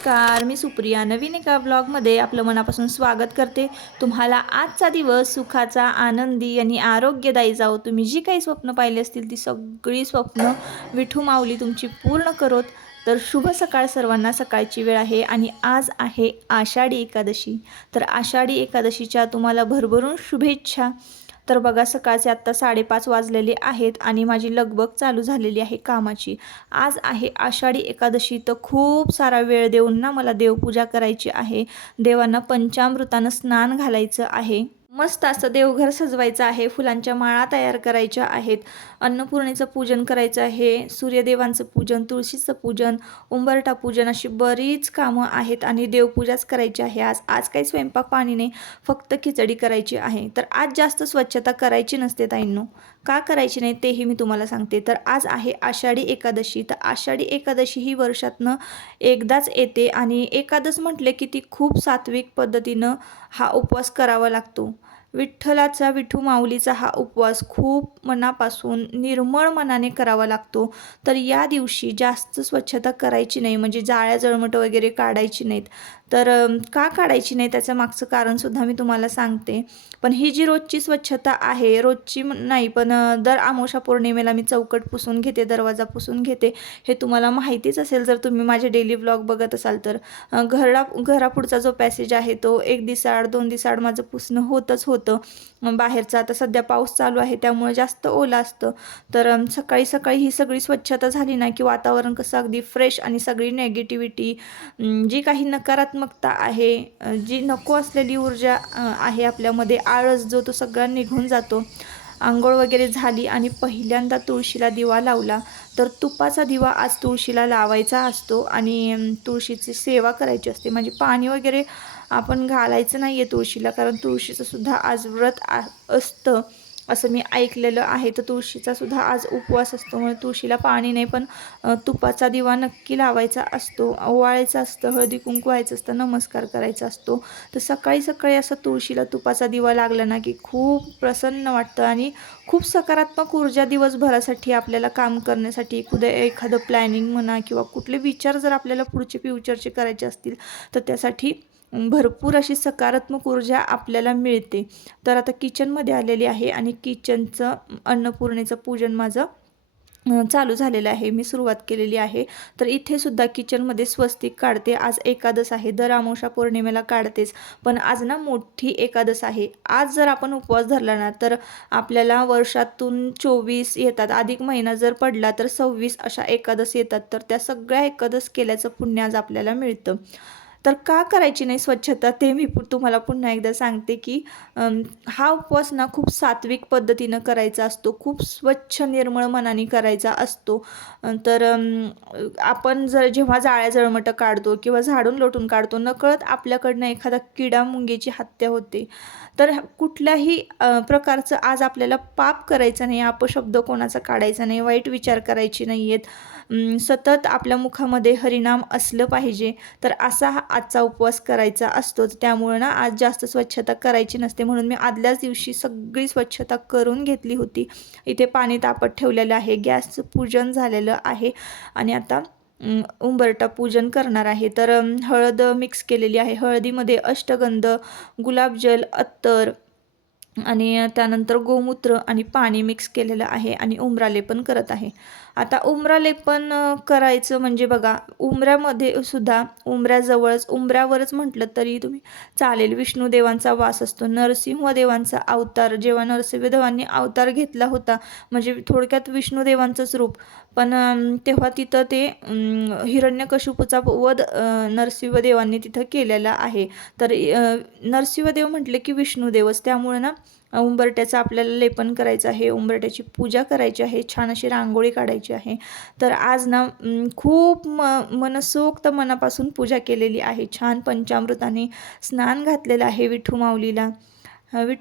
नमस्कार मी सुप्रिया. नवीन एका ब्लॉगमध्ये आपलं मनापासून स्वागत करते. तुम्हाला आजचा दिवस सुखाचा आनंदी आणि आरोग्यदायी जाओ तुम्ही जी काही स्वप्न पाहिली असतील ती सगळी स्वप्न विठू माऊली तुमची पूर्ण करोत. तर शुभ सकाळ सर्वांना. सकाळची वेळ आहे आणि आज आहे आषाढी एकादशी. तर आषाढी एकादशीच्या तुम्हाला भरभरून शुभेच्छा. तर बघा सकाळचे आत्ता साडेपाच वाजलेले आहेत आणि माझी लगबग चालू झालेली आहे कामाची. आज आहे आषाढी एकादशी तर खूप सारा वेळ देऊन ना मला देवपूजा करायची आहे. देवांना पंचामृतानं स्नान घालायचं आहे. मस्त असं देवघर सजवायचं आहे फुलांच्या माळा तयार करायच्या आहेत अन्नपूर्णेचं पूजन करायचं आहे सूर्यदेवांचं पूजन तुळशीचं पूजन उंबरटा पूजन अशी बरीच कामं आहेत आणि देवपूजाच करायची आहे. आज आज काही स्वयंपाक पाणी नाही फक्त खिचडी करायची आहे. तर आज जास्त स्वच्छता करायची नसते ताईंनो. का करायची नाही तेही मी तुम्हाला सांगते. तर आज आहे आषाढी एकादशी. तर आषाढी एकादशी ही वर्षातनं एकदाच येते आणि एकादश म्हटले की ती खूप सात्विक पद्धतीनं हा उपवास करावा लागतो. विठ्ठलाचा विठू माऊलीचा हा उपवास खूप मनापासून निर्मळ मनाने करावा लागतो. तर या दिवशी जास्त स्वच्छता करायची नाही म्हणजे जाळ्या जळमटं वगैरे काढायची नाहीत. तर का काढायची नाही त्याचं मागचं कारणसुद्धा मी तुम्हाला सांगते. पण ही जी रोजची स्वच्छता आहे रोजची नाही पण दर आमोशा पौर्णिमेला मी चौकट पुसून घेते दरवाजा पुसून घेते हे तुम्हाला माहितीच असेल जर तुम्ही माझे डेली ब्लॉग बघत असाल तर. घरा घरापुढचा जो पॅसेज आहे तो एक दिसाड दोन दिसाड माझं पुसणं होतच होतं. बाहेरचं बाहेरचा आता सध्या पाऊस चालू आहे त्यामुळे जास्त ओलं असतं. तर सकाळी सकाळी ही सगळी स्वच्छता झाली ना की वातावरण कसं अगदी फ्रेश आणि सगळी नेगेटिव्हिटी जी काही नकारात्मक नकारात्मकता आहे जी नको असलेली ऊर्जा आहे आपल्यामध्ये. आळस जो तो सगळा निघून जातो. आंघोळ वगैरे झाली आणि पहिल्यांदा तुळशीला दिवा लावला तर तुपाचा दिवा आज तुळशीला लावायचा असतो आणि तुळशीची सेवा करायची असते. म्हणजे पाणी वगैरे आपण घालायचं नाही आहे तुळशीला कारण तुळशीचं सुद्धा आज व्रत आ असतं. असं मी ऐकलेलं आहे. तर तुळशीचा सुद्धा आज उपवास असतो. म्हणून तुळशीला पाणी नाही पण तुपाचा दिवा नक्की लावायचा असतो. ओवाळायचं असतं हळदी कुंकू व्हायचं असतं नमस्कार करायचा असतो. तर सकाळी सकाळी असं तुळशीला तुपाचा दिवा लागला ना की खूप प्रसन्न वाटतं आणि खूप सकारात्मक ऊर्जा दिवसभरासाठी आपल्याला काम करण्यासाठी कुठे एखादं प्लॅनिंग म्हणा किंवा कुठले विचार जर आपल्याला पुढचे फ्युचरचे करायचे असतील तर त्यासाठी भरपूर अशी सकारात्मक ऊर्जा आपल्याला मिळते. तर आता किचनमध्ये आलेली आहे आणि किचनचं अन्नपूर्णेचं पूजन माझं चालू झालेलं आहे. मी सुरुवात केलेली आहे. तर इथे सुद्धा किचनमध्ये स्वस्तिक काढते. आज एकादश आहे. दर आमोशा पौर्णिमेला काढतेच. पण आज ना मोठी एकादश आहे. आज जर आपण उपवास धरला ना तर आपल्याला वर्षातून चोवीस येतात. अधिक महिना जर पडला तर सव्वीस अशा एकादश येतात. तर त्या सगळ्या एकादश केल्याचं पुण्य आज आपल्याला मिळतं. तर का करायची नाही स्वच्छता? ते मी तुम्हाला पुन्हा एकदा सांगते की हा उपवास ना खूप सात्विक पद्धतीनं करायचा असतो. खूप स्वच्छ निर्मळ मनाने करायचा असतो. तर आपण जर जेव्हा जाळ्या जळमटं काढतो किंवा झाडून लोटून काढतो नकळत आपल्याकडनं एखादा किडा मुंगीची हत्या होते. तर कुठल्याही प्रकारचं आज आपल्याला पाप करायचं नाही अपशब्द कोणाचा काढायचा नाही वाईट विचार करायचे नाही आहेत सतत आपल्या मुखामध्ये हरिनाम असलं पाहिजे. तर असा हा आजचा उपवास करायचा असतो त्यामुळं ना आज जास्त स्वच्छता करायची नसते. म्हणून मी आदल्याच दिवशी सगळी स्वच्छता करून घेतली होती. इथे पाणी तापत ठेवलेलं आहे. गॅसचं पूजन झालेलं आहे. आणि आता उंबरटा पूजन करणार आहे. तर हळद मिक्स केलेली आहे. हळदीमध्ये अष्टगंध गुलाबजल अत्तर आणि त्यानंतर गोमूत्र आणि पाणी मिक्स केलेलं आहे आणि उमरालेपन करत आहे. आता उमरालेपन करायचं म्हणजे बघा उमऱ्यामध्ये सुद्धा उमऱ्याजवळच उमऱ्यावरच म्हटलं तरी तुम्ही चालेल. विष्णुदेवांचा वास असतो नरसिंहदेवांचा अवतार जेव्हा नरसिंहदेवांनी अवतार घेतला होता म्हणजे थोडक्यात विष्णुदेवांचंच रूप. पण तेव्हा तिथं ते अम, हिरण्यकशिपूचा वध नरसिंहदेवांनी तिथं केलेला आहे. तर नरसिंहदेव म्हटले की विष्णुदेवच त्यामुळे ना उंबरट्याचं आपल्याला लेपन करायचं आहे उंबरट्याची पूजा करायची आहे छान अशी रांगोळी काढायची आहे. तर आज ना खूप म मनसोक्त मनापासून पूजा केलेली आहे. छान पंचामृताने स्नान घातलेलं आहे विठू माऊलीला. विठ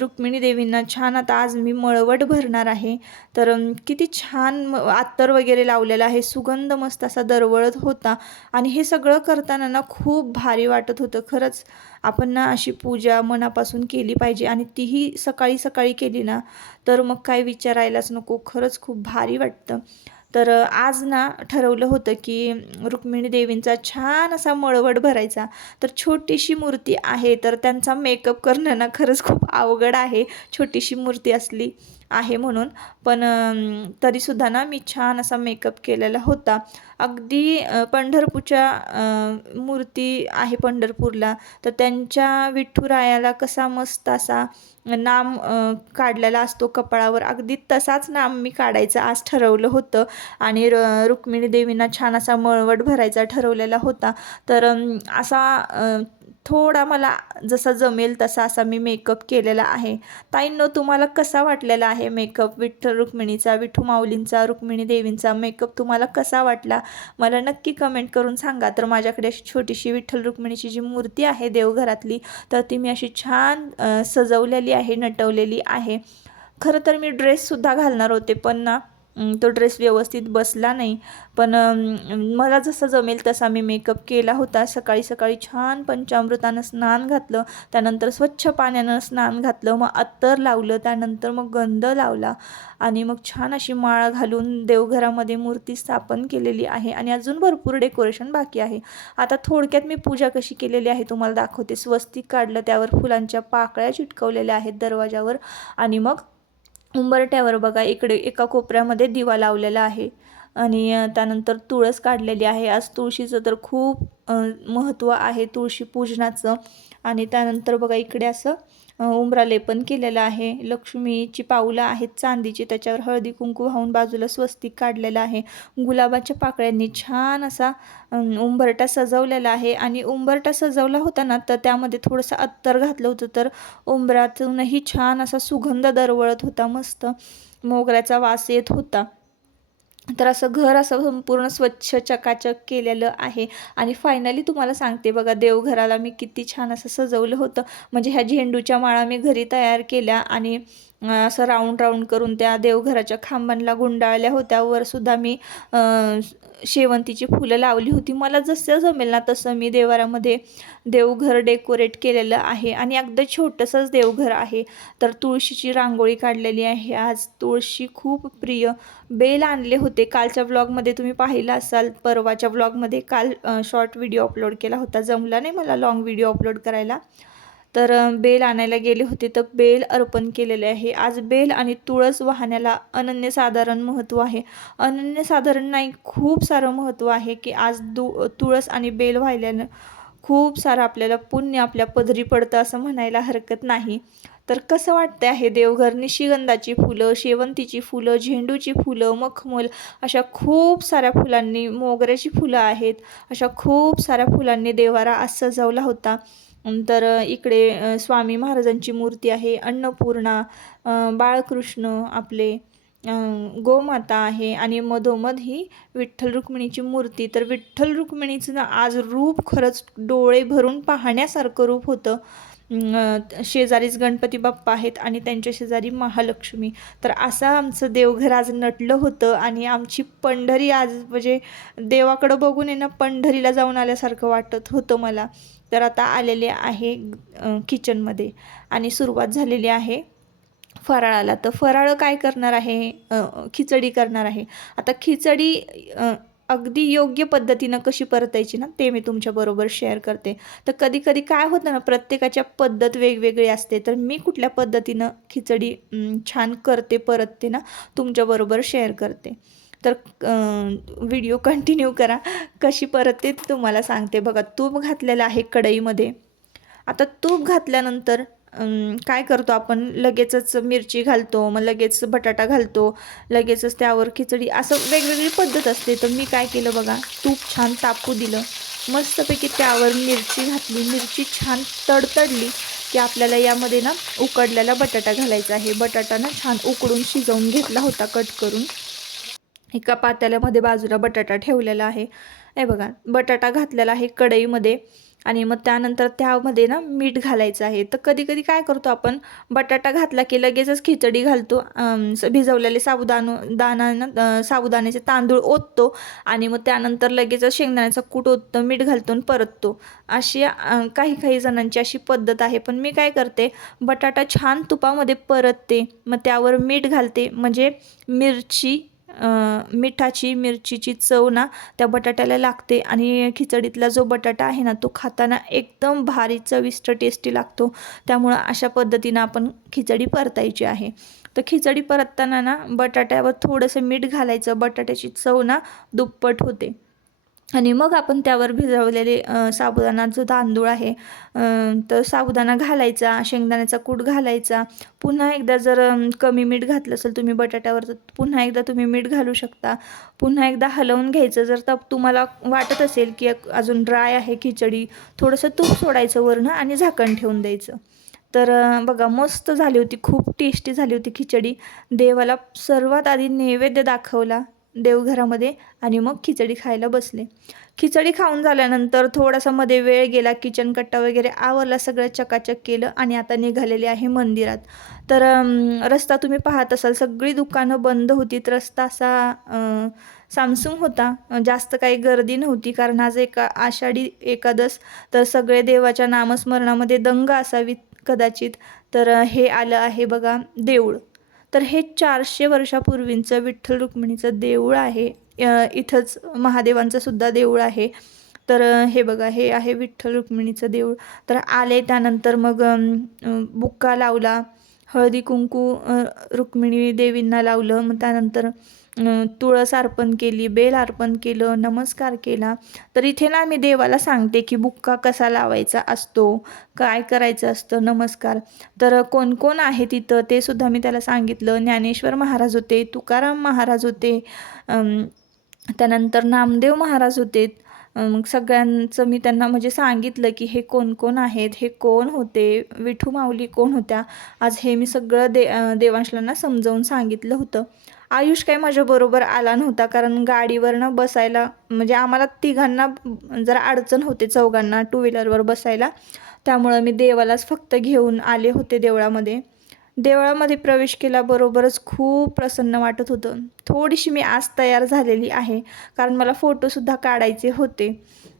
रुक्मिणी देवींना छान आता आज मी मळवट भरणार आहे. तर किती छान आत्तर अत्तर वगैरे लावलेलं आहे. सुगंध मस्त असा दरवळत होता. आणि हे सगळं करताना ना खूप भारी वाटत होतं. खरंच आपण ना अशी पूजा मनापासून केली पाहिजे आणि तीही सकाळी सकाळी केली ना तर मग काय विचारायलाच नको. खरंच खूप भारी वाटतं. तर आज ना ठरवलं होतं की रुक्मिणी देवींचा छान असा मळवट भरायचा. तर छोटीशी मूर्ती आहे तर त्यांचा मेकअप करणं ना खरंच खूप अवघड आहे. छोटीशी मूर्ती असली आहे म्हणून. पण तरीसुद्धा ना मी छान असा मेकअप केलेला होता. अगदी पंढरपूरच्या मूर्ती आहे पंढरपूरला. तर त्यांच्या विठ्ठुरायाला कसा मस्त असा नाम काढलेला असतो कपाळावर. अगदी तसाच नाम मी काढायचं आज ठरवलं होतं. आणि र रुक्मिणी देवींना छान असा मळवट भरायचा ठरवलेला होता. तर असा थोडा मला जसा जमेल तसा असा मी मेकअप केलेला आहे. ताईंनो तुम्हाला कसा वाटलेला आहे मेकअप विठ्ठल रुक्मिणीचा विठू माऊलींचा रुक्मिणी देवींचा मेकअप तुम्हाला कसा वाटला? मला नक्की कमेंट करून सांगा. तर माझ्याकडे अशी छोटीशी विठ्ठल रुक्मिणीची जी मूर्ती आहे देवघरातली तर ती मी अशी छान सजवलेली आहे नटवलेली आहे. खरं तर मी ड्रेससुद्धा घालणार होते पण ना तो ड्रेस व्यवस्थित बसला नाही. पण मला जसं जमेल तसा मी मेकअप केला होता. सकाळी सकाळी छान पंचामृतानं स्नान घातलं. त्यानंतर स्वच्छ पाण्यानं स्नान घातलं. मग अत्तर लावलं. त्यानंतर मग गंध लावला. आणि मग छान अशी माळ घालून देवघरामध्ये मूर्ती स्थापन केलेली आहे. आणि अजून भरपूर डेकोरेशन बाकी आहे. आता थोडक्यात मी पूजा कशी केलेली आहे तुम्हाला दाखवते. स्वस्तिक काढलं. त्यावर फुलांच्या पाकळ्या चिटकवलेल्या आहेत दरवाजावर. आणि मग उंबरट्यावर बघा इकडे एका कोपऱ्यामध्ये दिवा लावलेला आहे आणि त्यानंतर तुळस काढलेली आहे. आज तुळशीचं तर खूप महत्त्व आहे तुळशी पूजनाचं. आणि त्यानंतर बघा इकडे असं उमरालेपन उंबरालेपन केलेलं आहे. लक्ष्मीची पाऊलं आहेत चांदीची. त्याच्यावर हळदी कुंकू वाहून बाजूला स्वस्तिक काढलेलं आहे. गुलाबाच्या पाकळ्यांनी छान असा उंबरटा सजवलेला आहे. आणि उंबरटा सजवला होता ना तर त्यामध्ये थोडंसं अत्तर घातलं होतं. तर उंबरातूनही छान असा सुगंध दरवळत होता. मस्त मोगऱ्याचा वास येत होता. तर असं घर असं संपूर्ण स्वच्छ चकाचक केलेलं आहे. आणि फायनली तुम्हाला सांगते बघा देवघराला मी किती छान असं सजवलं होतं. म्हणजे ह्या झेंडूच्या माळा मी घरी तयार केल्या आणि असं राऊंड राऊंड करून त्या देवघराच्या खांबांना गुंडाळल्या होत्या. वर सुद्धा मी शेवंतीची फुलं लावली होती. मला जसं जमेल ना तसं मी देवारामध्ये देवघर डेकोरेट केलेलं आहे. आणि अगदी छोटंसंच देवघर आहे. तर तुळशीची रांगोळी काढलेली आहे. आज तुळशी खूप प्रिय बेल आणले होते. कालच्या ब्लॉगमध्ये तुम्ही पाहिलं असाल. परवाच्या ब्लॉगमध्ये काल शॉर्ट व्हिडिओ अपलोड केला होता. जमला नाही मला लाँग व्हिडिओ अपलोड करायला. तर बेल आणायला गेले होते तर बेल अर्पण केलेले आहे. आज बेल आणि तुळस वाहण्याला अनन्यसाधारण महत्त्व आहे. अनन्यसाधारण नाही खूप सारं महत्त्व आहे की आज दु तुळस आणि बेल वाहिल्यानं खूप सारं आपल्याला पुण्य आपल्या पदरी पडतं असं म्हणायला हरकत नाही. तर कसं वाटतं आहे देवघर? निशिगंधाची फुलं शेवंतीची फुलं झेंडूची फुलं मखमल अशा खूप साऱ्या फुलांनी मोगऱ्याची फुलं आहेत. अशा खूप साऱ्या फुलांनी देवारा आज सजवला होता. तर इकडे स्वामी महाराजांची मूर्ती आहे अन्नपूर्णा बाळकृष्ण आपले गोमाता आहे आणि मधोमध ही विठ्ठल रुक्मिणीची मूर्ती. तर विठ्ठल रुक्मिणीचं ना आज रूप खरंच डोळे भरून पाहण्यासारखं रूप होतं. शेजारीच गणपती बाप्पा आहेत आणि त्यांच्या शेजारी महालक्ष्मी. तर असं आमचं देवघर आज नटलं होतं आणि आमची पंढरी आज म्हणजे देवाकडं बघून आहे ना पंढरीला जाऊन आल्यासारखं वाटत होतं मला. तर आता आलेले आहे किचनमध्ये आणि सुरुवात झालेली आहे फराळाला. तर फराळ काय करणार आहे? खिचडी करणार आहे. आता खिचडी अगदी योग्य पद्धतीनं कशी परतायची ना ते मी तुमच्याबरोबर शेअर करते. तर कधी कधी काय होतं ना प्रत्येकाच्या पद्धत वेगवेगळी असते. तर मी कुठल्या पद्धतीनं खिचडी छान करते परतते ना तुमच्याबरोबर शेअर करते. तर व्हिडिओ कंटिन्यू करा. कशी परतते ते तुम्हाला सांगते. बघा तूप घातलेलं आहे कढईमध्ये. आता तूप घातल्यानंतर काय करतो आपण? लगेचच मिरची घालतो मग लगेच बटाटा घालतो लगेचच त्यावर खिचडी असं वेगवेगळी पद्धत असते. तर मी काय केलं बघा तूप छान तापू दिलं. मस्तपैकी त्यावर मिरची घातली. मिरची छान तडतडली की आपल्याला यामध्ये ना उकडलेला बटाटा घालायचा आहे. बटाटा ना छान उकडून शिजवून घेतला होता कट करून. एका पातेल्यामध्ये बाजूला बटाटा ठेवलेला आहे. हे बघा बटाटा घातलेला आहे कढईमध्ये आणि मग त्यानंतर त्यामध्ये ना मीठ घालायचं आहे. तर कधी कधी काय करतो आपण बटाटा घातला की लगेचच खिचडी घालतो भिजवलेले साबुदाणू दाणा साबुदाण्याचे तांदूळ ओततो आणि मग त्यानंतर लगेचच शेंगदाण्याचा कूट ओततो मीठ घालतो आणि परततो. अशी काही काही जणांची अशी पद्धत आहे. पण मी काय करते बटाटा छान तुपामध्ये परतते मग त्यावर मीठ घालते. म्हणजे मिरची मिठाची मिरचीची चव ना त्या बटाट्याला लागते आणि खिचडीतला जो बटाटा आहे ना तो खाताना एकदम भारी चविष्ट टेस्टी लागतो. त्यामुळं अशा पद्धतीनं आपण खिचडी परतायची आहे. तर खिचडी परतताना ना बटाट्यावर थोडंसं मीठ घालायचं. बटाट्याची चव ना दुप्पट होते. आणि मग आपण त्यावर भिजवलेले साबुदाणा जो तांदूळ आहे तर साबुदाणा घालायचा शेंगदाण्याचा कूट घालायचा. पुन्हा एकदा जर कमी मीठ घातलं असेल तुम्ही बटाट्यावर तर पुन्हा एकदा तुम्ही मीठ घालू शकता. पुन्हा एकदा हलवून घ्यायचं. जर तर तुम्हाला वाटत असेल की एक अजून ड्राय आहे खिचडी थोडंसं तूप सोडायचं वरनं आणि झाकण ठेवून द्यायचं. तर बघा मस्त झाली होती खूप टेस्टी झाली होती खिचडी. देवाला सर्वात आधी नैवेद्य दाखवला. देवघरामध्ये आणि मग खिचडी खायला बसले. खिचडी खाऊन झाल्यानंतर थोडासा मध्ये वेळ गेला किचन कट्टा वगैरे आवरला सगळं चकाचक केलं आणि आता निघालेले आहे मंदिरात. तर रस्ता तुम्ही पाहत असाल सगळी दुकानं बंद होती. रस्ता असा अ, सामसूम होता. जास्त काही गर्दी नव्हती कारण आज एका आषाढी एकादस. तर सगळे देवाच्या नामस्मरणामध्ये दंग असावीत कदाचित. तर हे आलं आहे बघा देऊळ. तर हे चारशे वर्षापूर्वींचं विठ्ठल रुक्मिणीचं देऊळ आहे. इथंच महादेवांचं सुद्धा देऊळ आहे. तर हे बघा हे आहे विठ्ठल रुक्मिणीचं देऊळ. तर आले त्यानंतर मग बुक्का लावला. हळदी कुंकू रुक्मिणी देवींना लावलं. मग त्यानंतर तुळस अर्पण केली बेल अर्पण केलं नमस्कार केला. तर इथे ना मी देवाला सांगते की बुक्का कसा लावायचा असतो काय करायचं असतं नमस्कार. तर कोण कोण आहे तिथं ते सुद्धा मी त्याला सांगितलं. ज्ञानेश्वर महाराज होते तुकाराम महाराज होते त्यानंतर नामदेव महाराज होते मग सगळ्यांचं मी त्यांना म्हणजे सांगितलं की हे कोण कोण आहेत हे कोण होते विठू माऊली कोण होत्या? आज हे मी सगळं दे देवांशलांना समजावून सांगितलं होतं. आयुष काही माझ्याबरोबर आला नव्हता कारण गाडीवरनं बसायला म्हणजे आम्हाला तिघांना जरा अडचण होते चौघांना टू व्हीलरवर बसायला. त्यामुळं मी देवालाच फक्त घेऊन आले होते देवळामध्ये. देवळामध्ये प्रवेश केल्याबरोबरच खूप प्रसन्न वाटत होतं. थोडीशी मी आज तयार झालेली आहे कारण मला फोटोसुद्धा काढायचे होते.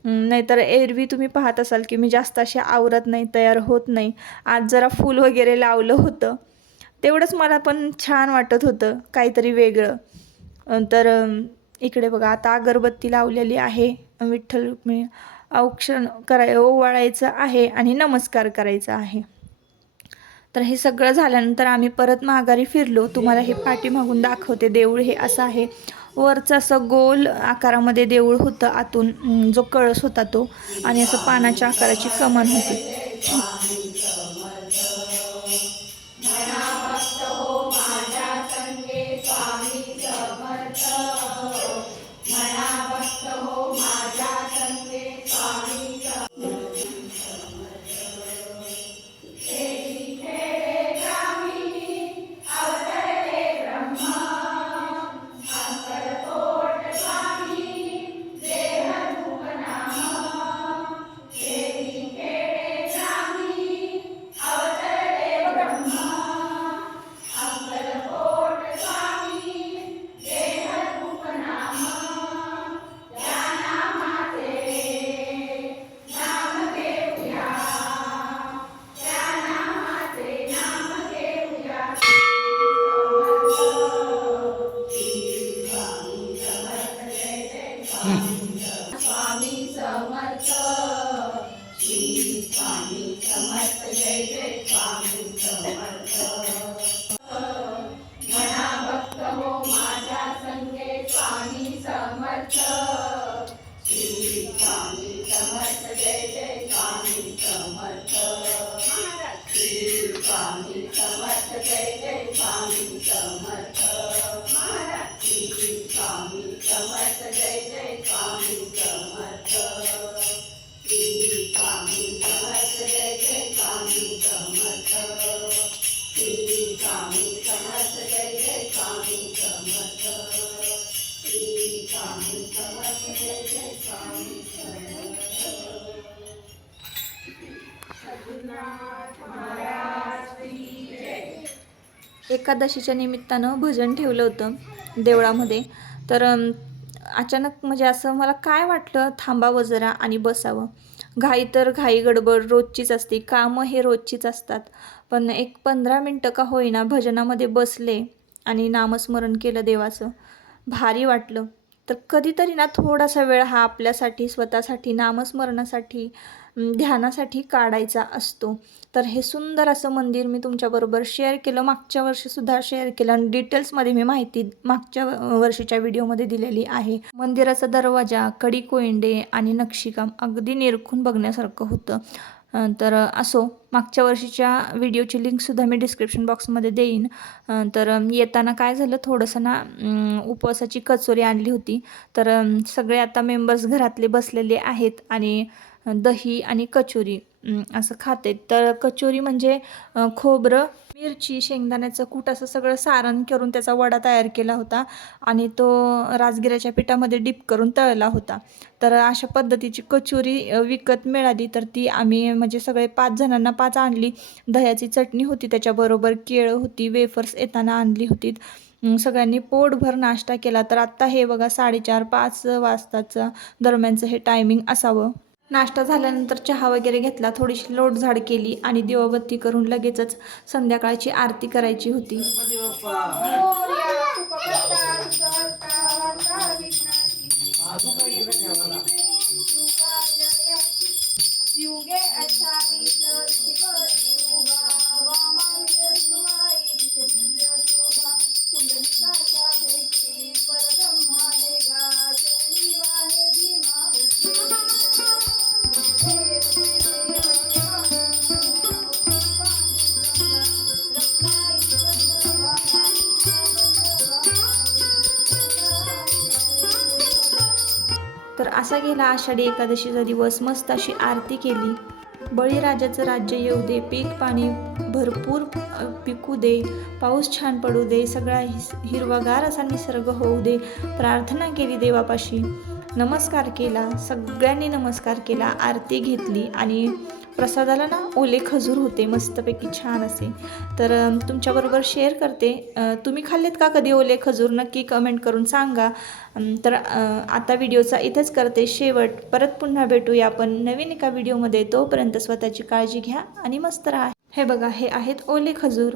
नाहीतर एरवी तुम्ही पाहत असाल की मी जास्त अशी आवरत नाही तयार होत नाही. आज जरा फूल वगैरे लावलं होतं. तेवढंच मला पण छान वाटत होतं काहीतरी वेगळं. तर इकडे बघा आता अगरबत्ती लावलेली आहे. विठ्ठल मी औक्षण कराय ओवाळायचं आहे आणि नमस्कार करायचा आहे. तर हे सगळं झाल्यानंतर आम्ही परत माघारी फिरलो. तुम्हाला हे पाठीमागून दाखवते. देऊळ हे असं आहे. वरचं असं गोल आकारामध्ये देऊळ होतं. आतून जो कळस होता तो. आणि असं पानाच्या आकाराची कमान होती. Come at the day. एकादशीच्या निमित्तानं भजन ठेवलं होतं देवळामध्ये. तर अचानक म्हणजे असं मला काय वाटलं? थांबावं जरा आणि बसावं. घाई तर घाई गडबड रोजचीच असते. कामं हे रोजचीच असतात. पण एक पंधरा मिनटं का होईना भजनामध्ये बसले आणि नामस्मरण केलं देवाचं. भारी वाटलं. तर कधीतरी ना थोडासा वेळ हा आपल्यासाठी स्वतःसाठी नामस्मरणासाठी ध्यानासाठी काढायचा असतो. तर हे सुंदर असं मंदिर मी तुमच्याबरोबर शेअर केलं. मागच्या वर्षीसुद्धा शेअर केलं आणि डिटेल्समध्ये मी माहिती मागच्या वर्षीच्या व्हिडिओमध्ये दिलेली आहे. मंदिराचा दरवाजा कडी कोयंडे आणि नक्षीकाम अगदी निरखून बघण्यासारखं होतं. तर असो मागच्या वर्षीच्या व्हिडिओची लिंकसुद्धा मी डिस्क्रिप्शन बॉक्समध्ये देईन. तर येताना काय झालं थोडंसं ना उपवासाची कचोरी आणली होती. तर सगळे आता मेंबर्स घरातले बसलेले आहेत आणि दही आणि कचोरी असं खाते. तर कचोरी म्हणजे खोबरं मिरची शेंगदाण्याचं कूट असं सगळं सारण करून त्याचा वडा तयार केला होता आणि तो राजगिऱ्याच्या पिठामध्ये डिप करून तळला होता. तर अशा पद्धतीची कचोरी विकत मिळाली. तर ती आम्ही म्हणजे सगळे पाच जणांना पाच आणली. दह्याची चटणी होती त्याच्याबरोबर केळं होती वेफर्स येताना आणली होती सगळ्यांनी पोटभर नाश्ता केला. तर आत्ता हे बघा साडेचार पाच वाजताचं दरम्यानचं हे टायमिंग असावं. नाश्ता झाल्यानंतर चहा वगैरे घेतला थोडीशी लोटझाड केली आणि दिवाबत्ती करून लगेचच संध्याकाळची आरती करायची होती. हो, असा गेला. आषाढी एकादशीचा दिवस मस्त अशी आरती केली. बळीराजाचं राज्य येऊ दे पीक पाणी भरपूर पिकू दे पाऊस छान पडू दे सगळा हिरवागार असा निसर्ग होऊ दे प्रार्थना केली देवापाशी. नमस्कार केला सगळ्यांनी नमस्कार केला आरती घेतली आणि प्रसादाला ना ओले खजूर होते मस्तपैकी छान असे. तर तुमच्याबरोबर शेअर करते. तुम्ही खाल्लेत का कधी ओले खजूर? नक्की कमेंट करून सांगा. तर आता व्हिडिओचा इथेच करते. शेवट परत पुन्हा भेटूया आपण नवीन एका व्हिडिओमध्ये तोपर्यंत स्वतःची काळजी घ्या आणि मस्त राहा. हे बघा हे आहेत ओले खजूर.